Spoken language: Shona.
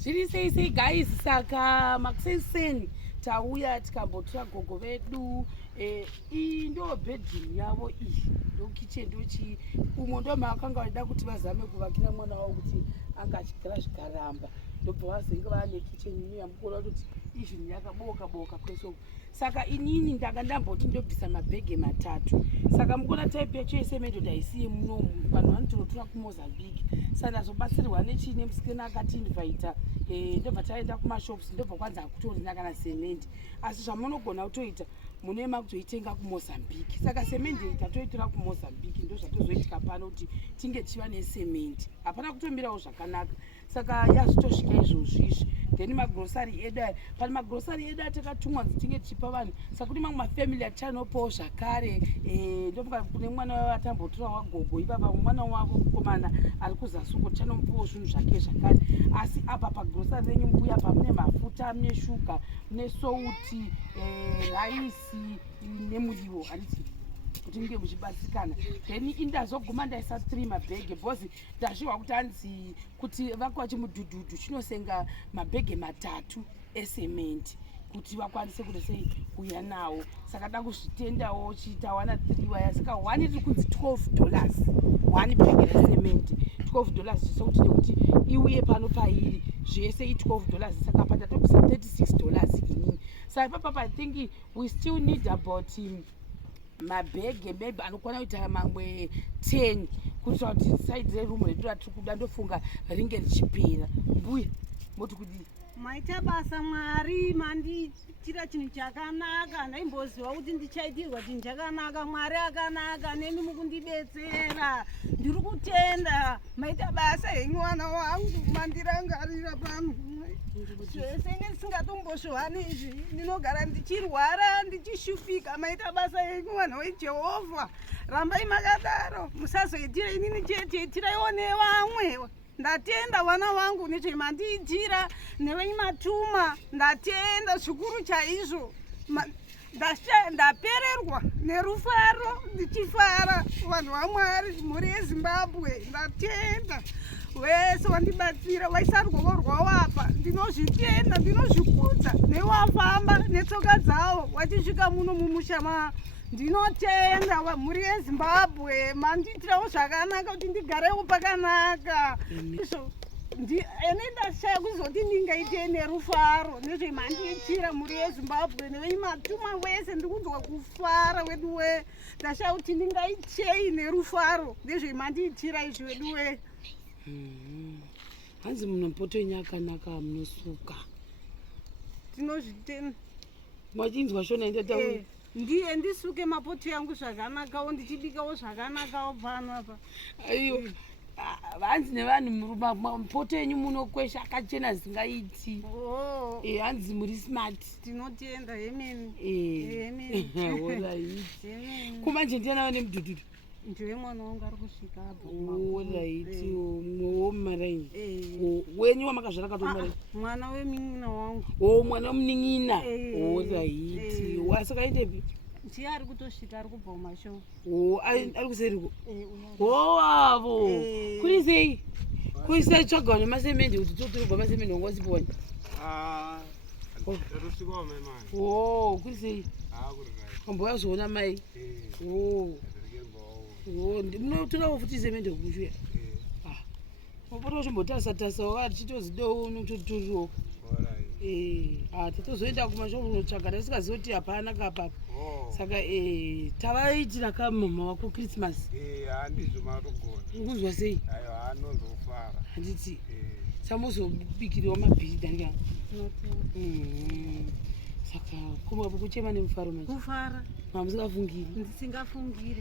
Zviri sei guys, saka makuseni tauya tikambotora gogo vedu. Iyi ndo bedroom yavo, iyi ndo kitchen, ndo chii. Umwe ndo makanga vachida kuti vazame kuvakira mwana wavo kuti anga achigara zvikaramba. Ndobva vazenge vane kitchen ino yamukuona kuti izvinhu yakaboka boka kwese. Saka inini ndanga ndamboti ndobvisa mabhege matatu. Saka mukuona type yacho yesemende ndaisiye munomu, vanhu vanototora kuMozambique. Saka ndazobatsirwa nechine musikana akati invita. Ndobva taenda kumashops, ndobva kwanza kutorina kana semende. Asi zvamunogona kutoita munema kutoitenga kuMozambique. Saka semende tatoitora kuMozambique, ndo zvatozoitika pano kuti tinge tichiva nesemende. Hapana kutomirawo zvakanaka. Saka yazvitosvika izvozvizvi. Then magrosari edu, pane magrosari edu atakatumwa kuti tinge tichipa vanhu. Saka kune mamwe mafamily atichanopawo zvakare. Ndomuka kune mwana wavo atambotora wagogo, ipapa mwana wavo mukomana ari kuzasuko tichanomupawo zvinhu zvake zvakare. Asi apa pagrosari renyu mbuya apa mune mafuta, mune shuga, mune souti, raisi nemuriwo handiti kuti munge muchibatsirikana. Then indazoguma ndaisa 3 mabhege bhozi ndazviwa kuti hanzi kuti vakwa chimudhudhudhu chinosenga mabhege matatu esemende kuti vakwanise kuti sei kuya nawo. Saka da kuzvitendawo chitawana 3 waya. Saka one iri kunzi $12, one bhege resemende $12 zvisokuti nekuti iuye pano pairi zvese $12. Saka patatobvisa $36 inini. Saka ipapa I think we still need about mabhege maybe anokwana kuita mamwe 10 kuitira kuti side reroom redu ratiri kuda ndofunga ringe richipera. Mbuya moti kudii? Maita basa Mwari, mandiitira chinhu chakanaka. Ndaimboziva kuti ndichaitirwa chinhu chakanaka. Mwari akanaka, nemi mukundibetsera. Ndiri kutenda. Maita basa henyu mwana wangu, mandirangarira pano. Zvese ndisingatombozviwani izvi, ndinogara ndichirwara, ndichishupika. Maita basa henyu mwana weJehovha. Rambai makadaro, musazoitira inini chete, itiraiwo nevamwe. Ndatenda vana vangu nezvemandiitira nevematuma. Ndatenda zvikuru chaizvo. Ndapererwa nerufaro ndichifara. Vanhu vaMwari, mhuri yeZimbabwe, ndatenda wese wandibatsira, waisa ruoko rwavo apa. Ndinozvitenda, ndinozvikudza nevafamba netsoka dzavo vachisvika muno mumusha. Ndinotenda mhuri yeZimbabwe, mandiitirawo zvakanaka kuti ndigarewo pakanaka. Ene ndashaya kuzoti ndingaite nerufaro nezvemandiitira mhuri yeZimbabwe nevematuma wese. Ndikunzwa kufara wedu we. Ndashaya kuti ndingaitei nerufaro nezvemandiitira izvi wedu we. Hanzi munopoto yenyu akanaka munosuka. Tinozvitenda. Mwachinzwa shona ndataura. Ndiye ndisuke mapoto yangu zvakanakawo, ndichibikawo zvakanakawo pano apa. Aiyo, hanzi nevanhu mapoto enyu munokwesha akachena zingaiti. Hanzi muri smart. Tinotenda hemeni. Alright. Kumanje ndiyanawo nemudhudhudhu. Ndiwe mwana wangu ari kusvika apa. Alright. Mwowo mumaraini. Wenyu wamakazvara katomaraini. Mwana wemunin'ina wangu. Mwana wemunin'ina. Alright. Wasaka aendepi? Ndiye ari kutosvika, ari kubva kumashopu. Ari kuseriko? Avo. Kuri sei? Kuri sei tsvagawo nemasemende kuti totorobva masemende wangu wasiponi? Kuri sei? Kamboya zoona mai? Munotorawo futi semende kumushuya? Mapota chimbotasatasawo ati chitozidewo nototoriwo. Tatozoenda kumashopu kunotsvaga tasingazivi kuti hapana kapapa. Saka tavaitira kamama wako Christmas. Handizvo matogona. Ukunzwa sei? Anozofara. Handiti samuzobikiriwa mabhiri danga. Saka kumwe kuchema nemufaro manje. Kufara. Mamusingafungiri. Ndisingafungiri.